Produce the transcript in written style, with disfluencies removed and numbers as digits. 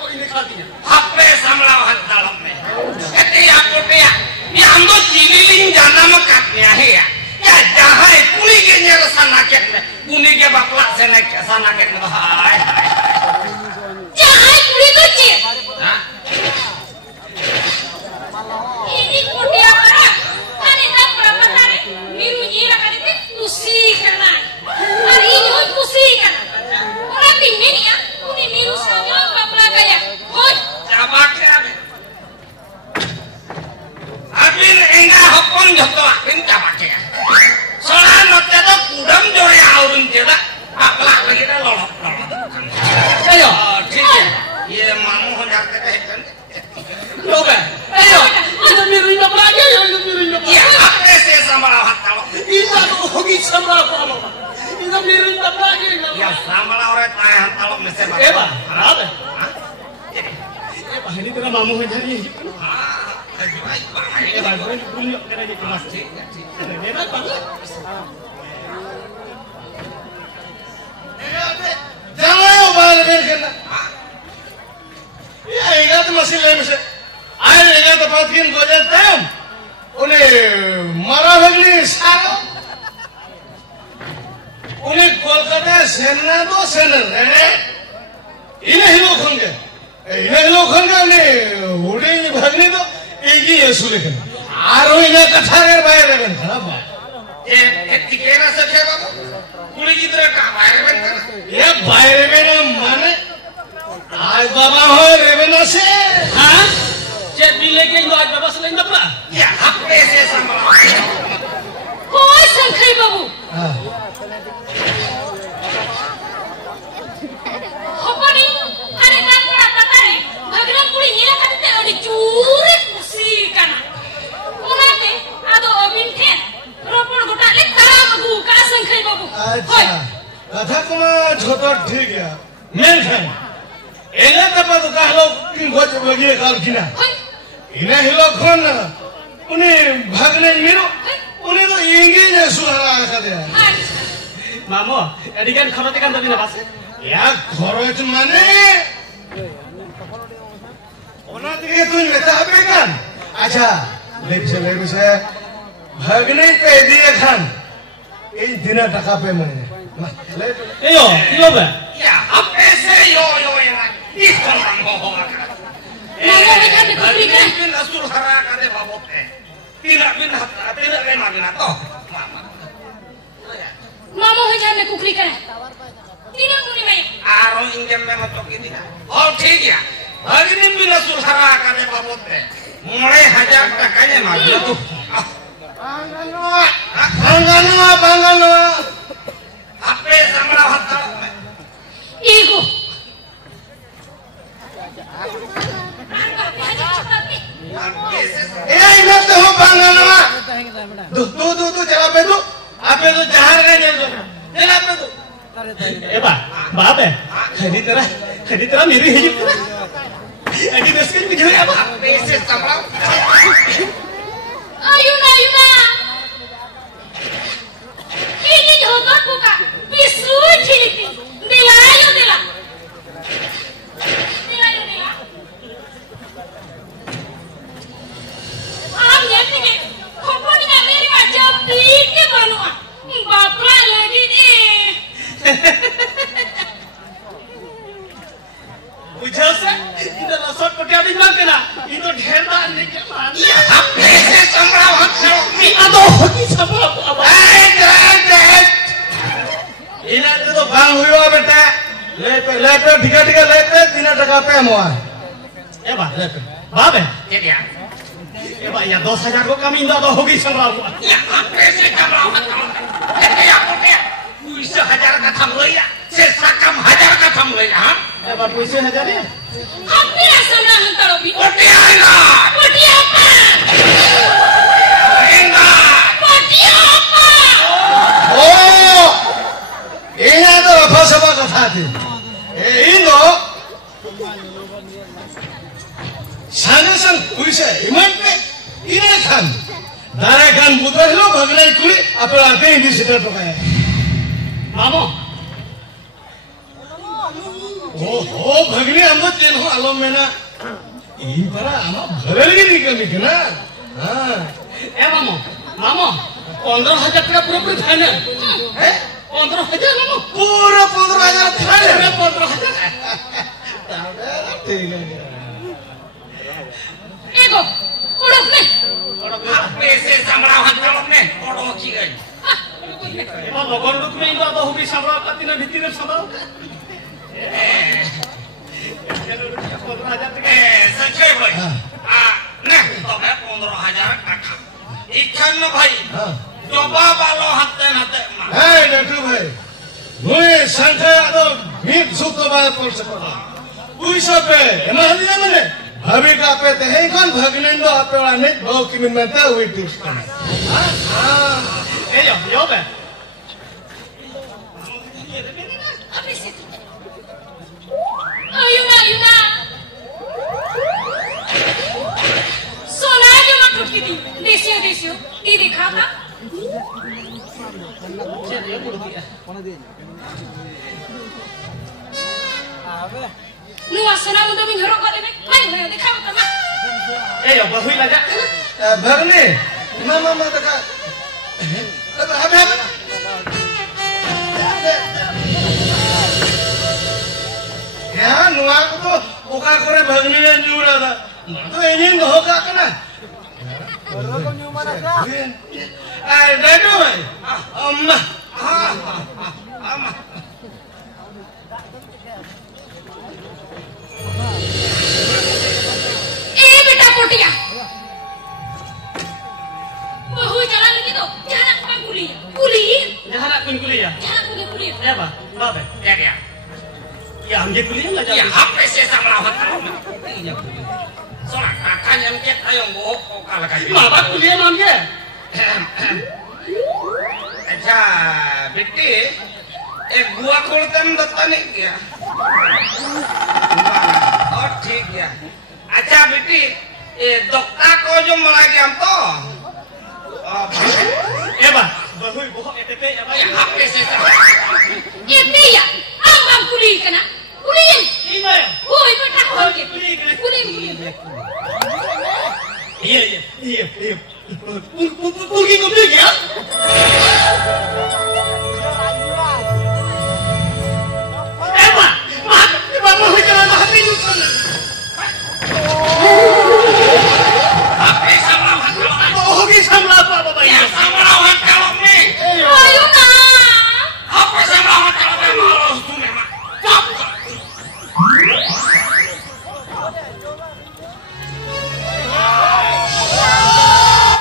को ini khatinya. Hape samlawan dalamnya. Ketia kotea. Ni ando cililing jana mekatnya ya. Ya jahai kuningnya sana ketne. Kuningnya baklak sana ketne bahai. Jahai kuning tu cik. Hah? Ini kotea mana? Hari tak berapa hari. Miru jira kan itu pusing kena. Hari ini hoi pusing kena. Orang tinggi ni ya. Kuning miru sama baklak kaya. Hoi. Cabak ya. Abin enggak hopon joto abin cabak ya. Soalnya notnya tuh kudam jore aurun ceda. Baklak lagi dah lolot. Ayo. ठीक ये मामू हो जाते हैं Lo be. Ayo. Ina miru ina belanja ya ina miru ina. ya apa sih sama lawan kalau Ina tu hoki sama apa? Ina miru ina belanja ina. ya sama lah orang tahan kalau mesti Eba, apa? jadi Eba, ini kena mamu jadi. lagi baik baik Eba, ini punya kena jadi masjid. Ini apa? Jangan yo balik kena. Ya, ingat masih lemes. Air ingat tempatkin gojan tem. Une marah begini salah. Une Kolkata senna do senna. Ini hilo khonge. Ini hilo khonge une uding bhagni do egi esule kena. Aro ina kathager bayar ben khana. ketika rasa siapa kulit kita kabar kan Ya bayar ben mane आज बाबा हो Ravenna से हाँ check भी लेके इन आज बाबा से लेंगे अपना ya apa sih sama Hoi sangkai babu. Apa ni? Hari tak berapa hari. Bagaimana kulit ni kan kita ada curik pusing kan. Kenapa? Ada obin ten. Ropor gotak lek taram aku kah sangkai babu. अच्छा कथा को मैं छोटा ठीक है मैं खान इन्हें तो पता कहाँ लोग किन गोच बगिए काल किना Hoi. इन्हें हिलो खोन उन्हें भागने मिलो उन्हें तो इंगी ने सुहारा कर दिया Hai. मामो यदि kan खबर tekan tadi nafas ya खरोच माने ओना दिखे तुम लेता है kan अच्छा ले से भागने पे दिए खान इन दिन टका पे मैंने Ayo, kilo ba? ya apa sih yo yang itu orang bohong kan Mama mereka dikuburikan. bin asul hara kade babot tidak bin lema bin atau Mama hanya nak kukri kan. Tidak muni mai. aro ingem memang tok ini oh ठीक ya hari ini bin asul hara kade babot mulai hajar takanya mah itu Bangano. apa sama lawan kalau Ibu. Ini tuh bangano. Tuh jalan apa itu? Apa itu jalan kan itu? Jalan apa itu? Pak, bapak ya? Kadi terah mirip hidup terah. Lagi besok ini jadi apa? apa sih sama Ayuna. Ini jodoh buka. Bisu cili. Dila. Am ni ke. Komponi na meri macam pikir banua. Bapa lagi ni. बुझल से इधर लसट पटिया भी ना केना ई तो ढेर ना निकल मान ya apa sih sama lawan kalau अदो होगी सब अब इना तो भांग हुआ बेटा ले पे ढिका ले पे 3 टका पे मोआ ए बा ले पे बाप है jadi ya ए बा या 10,000 को कम इंदा तो होगी सब ya apa sih sama lawan kalau ya bisa hajar kata mulai ya sesakam hajar kata mulai ya ए बा पैसे हजार है Apa rasa nak hantar obi? Poti enggak Poti apa? enggak Poti apa? ओ इना तो फसबा कथा थी ए इनो सानेसन पैसे इमान पे इने खान दारे खान बुदलो भगले कुली आपला आते इंडिसिटर टकाय मामो Oh, भगनी हम तो चेन हो आलम में ना ये परा हम भरल की नहीं कमी के ना हाँ मामो मामो 15,000 का पूरा पूरा था ना 15,000 मामो पूरा 15,000 था ना 15,000 ठीक है Ego, udah nih. apa sih samrahan kalau nih orang cigan emang logon lu main itu apa hobi samral katina bitin samral Sanjay भाई nah tobe 15,000 kakak ikan no भाई coba balo hate mah hey doctor भाई मुझे संजय आदो भीम सुतो बात कर सकता police पे एमन दिया मैंने अभी का पे ते हैं कौन भगने दो आप पे वाला नहीं बहुत की मिलता हुई टिप्स का yo be Habis itu. Yuna. सोना जो मत टूटती थी देसियो ये देखा था नुआ सोना मुझे भी घरों को लेने मैं देखा होता ना yo bahui laja भगने मामा देखा अबे ya nuak tu buka kore भगने ने जुड़ा था तो ini nggak होगा kan Dadu भाई अम्मा अम्मा बेटा पोटिया बहु jalan lagi tuh jangan apa kuli jangan kuli ya apa ya ya ambil kuli lah ya apa sih samrahan iya soalnya kakaknya mungkin ayo bohong kalau kayak mama kuli ambil अच्छा बेटी एक गुआ खोलते हम दत्ता नहीं किया और ठीक है अच्छा बेटी ये dokter को जो मरा गया हम तो bahui bohong ETP ya apa sih ini ya abang kuli kena kuliin ini ya woi betul kuli iya pergi ngomong ya